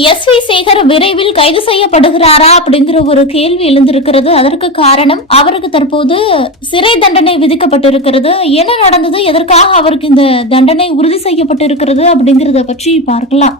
S we Sekar விரைவில் கைது செய்யப்படுகிறாரா அப்படிங்கிற ஒரு கேள்வி எழுந்திருக்கிறது. அதற்கு காரணம் அவருக்கு தற்போது சிறை தண்டனை விதிக்கப்பட்டிருக்கிறது. என்ன நடந்தது? எதற்காக அவருக்கு இந்த தண்டனை உறுதி செய்யப்பட்டிருக்கிறது அப்படிங்கறத பற்றி பார்க்கலாம்.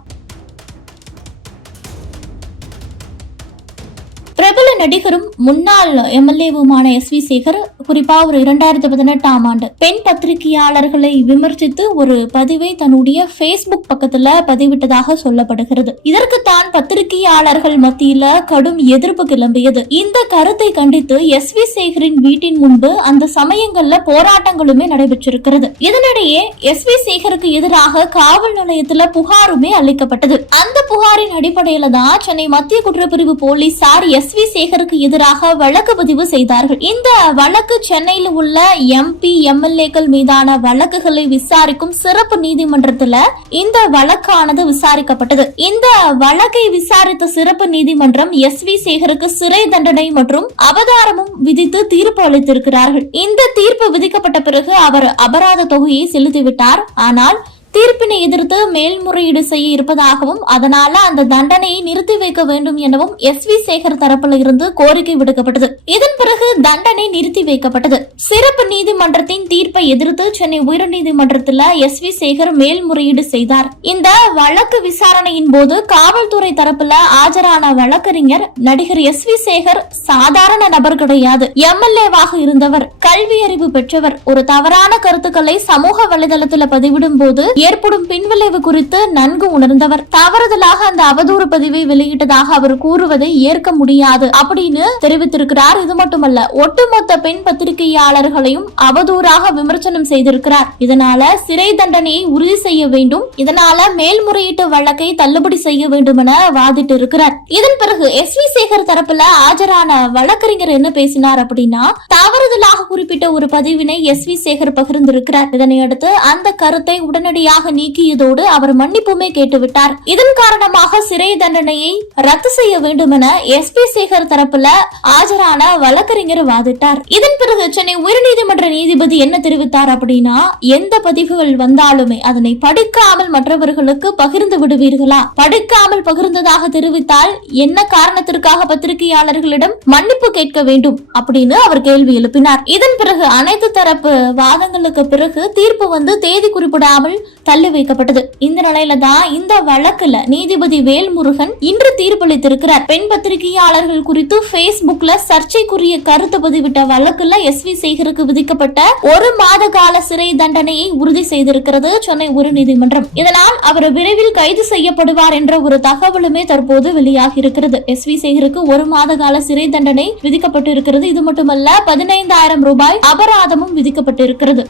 பிரபல நடிகரும் முன்னாள் எம்எல்ஏவுமான எஸ் வி சேகர் குறிப்பா ஒரு இரண்டாயிரத்தி பதினெட்டாம் ஆண்டு பெண் பத்திரிகையாளர்களை விமர்சித்து ஒரு பதிவை தன்னுடைய ஃபேஸ்புக் பக்கத்துல பதிவிட்டதாக சொல்லப்படுகிறது. இதற்கு தான் பத்திரிகையாளர்கள் மத்தியில கடும் எதிர்ப்பு கிளம்பியது. இந்த கருத்தை கண்டித்து எஸ் வி சேகரின் வீட்டின் முன்பு அந்த சமயங்கள்ல போராட்டங்களுமே நடைபெற்றிருக்கிறது. இதனிடையே எஸ் வி சேகருக்கு எதிராக காவல் நிலையத்துல புகாருமே அளிக்கப்பட்டது. அந்த புகாரின் அடிப்படையில தான் சென்னை மத்திய குற்றப்பிரிவு போலீசார் எஸ் வி சேகருக்கு எதிராக வழக்கு பதிவு செய்தார்கள். இந்த வழக்கு சென்னையில் உள்ள எம்பி எம்எல்ஏக்கள் மீதான வழக்குகளை விசாரிக்கும் சிறப்பு நீதிமன்றத்துல இந்த வழக்கானது விசாரிக்கப்பட்டது. இந்த வழக்கை விசாரித்த சிறப்பு நீதிமன்றம் எஸ் வி சேகருக்கு சிறை தண்டனை மற்றும் அவதாரமும் விதித்து தீர்ப்பு அளித்திருக்கிறார்கள். இந்த தீர்ப்பு விதிக்கப்பட்ட பிறகு அவர் அபராத தொகையை செலுத்திவிட்டார். ஆனால் தீர்ப்பினை எதிர்த்து மேல்முறையீடு செய்ய இருப்பதாகவும் அதனால அந்த தண்டனையை நிறுத்தி வைக்க வேண்டும் எனவும் எஸ் வி சேகர் தரப்பில் இருந்து கோரிக்கை விடுக்கப்பட்டது. இதன் பிறகு தண்டனை நிறுத்தி வைக்கப்பட்டது. சிறப்பு நீதிமன்றத்தின் தீர்ப்பை எதிர்த்து சென்னை உயர்நீதிமன்றத்தில் எஸ் வி சேகர் மேல்முறையீடு செய்தார். இந்த வழக்கு விசாரணையின் போது காவல்துறை தரப்புல ஆஜரான வழக்கறிஞர் நடிகர் எஸ் வி சேகர் சாதாரண நபர் கிடையாது. எம்எல்ஏவாக இருந்தவர் கல்வி அறிவு பெற்றவர். ஒரு தவறான கருத்துக்களை சமூக வலைதளத்தில் பதிவிடும் போது ஏற்படும் பின்விளைவு குறித்து நன்கு உணர்ந்தவர். தவறுதலாக அந்த அவதூறு பதிவை வெளியிட்டதாக அவர் கூறுவதை ஏற்க முடியாது அப்படின்னு தெரிவித்திருக்கிறார். இது மட்டுமல்ல ஒட்டுமொத்த பெண் பத்திரிகையாளர்களையும் அவதூறாக விமர்சனம் செய்திருக்கிறார். இதனால சிறை தண்டனையை உறுதி செய்ய வேண்டும் இதனால மேல்முறையீட்டு வழக்கை தள்ளுபடி செய்ய வேண்டும் என வாதிட்டு இருக்கிறார் இதன் பிறகு எஸ் வி சேகர் தரப்புல ஆஜரான வழக்கறிஞர் என்ன பேசினார் அப்படின்னா தவறுதலாக குறிப்பிட்ட ஒரு பதிவினை எஸ் வி சேகர் பகிர்ந்திருக்கிறார். இதனையடுத்து அந்த கருத்தை உடனடியாக நீக்கியதோடு அவர் மன்னிப்புமே கேட்டுவிட்டார். இதன் காரணமாக சிறை தண்டனையை ரத்து செய்ய வேண்டும் என எஸ் பி சேகர் தரப்புல ஆஜரான வழக்கறிஞர் வாதிட்டார். இதன் பிறகு சென்னை உயர்நீதிமன்ற நீதிபதி என்ன தெரிவித்தார் அப்படின்னா எந்த பதிவுகள் வந்தாலுமே அதனை படிக்காமல் மற்றவர்களுக்கு பகிர்ந்து விடுவீர்களா? படிக்காமல் பகிர்ந்ததாக தெரிவித்தால் என்ன காரணத்திற்காக பத்திரிகையாளர்களிடம் மன்னிப்பு கேட்க வேண்டும் அப்படின்னு அவர் கேள்வி எழுப்பினார். இதன் பிறகு அனைத்து தரப்பு வாதங்களுக்கு பிறகு தீர்ப்பு வந்து தேதி குறிப்பிடாமல் தள்ளி வைக்கப்பட்டது. இந்த நிலையில தான் இந்த வழக்குல நீதிபதி வேல்முருகன் இன்று தீர்ப்பளித்திருக்கிறார். பெண் பத்திரிகையாளர்கள் குறித்து பேஸ்புக்ல சர்ச்சைக்குரிய கருத்து பதிவிட்ட வழக்குல எஸ் வி சேகருக்கு விதிக்கப்பட்ட ஒரு மாத கால சிறை தண்டனையை உறுதி செய்திருக்கிறது சென்னை உயர்நீதிமன்றம். இதனால் அவர் விரைவில் கைது செய்யப்படுவார் என்ற ஒரு தகவலுமே தற்போது வெளியாகி இருக்கிறது எஸ் வி சேகருக்கு ஒரு மாத கால சிறை தண்டனை விதிக்கப்பட்டிருக்கிறது. இது மட்டுமல்ல பதினைந்தாயிரம் ரூபாய் அபராதமும் விதிக்கப்பட்டிருக்கிறது.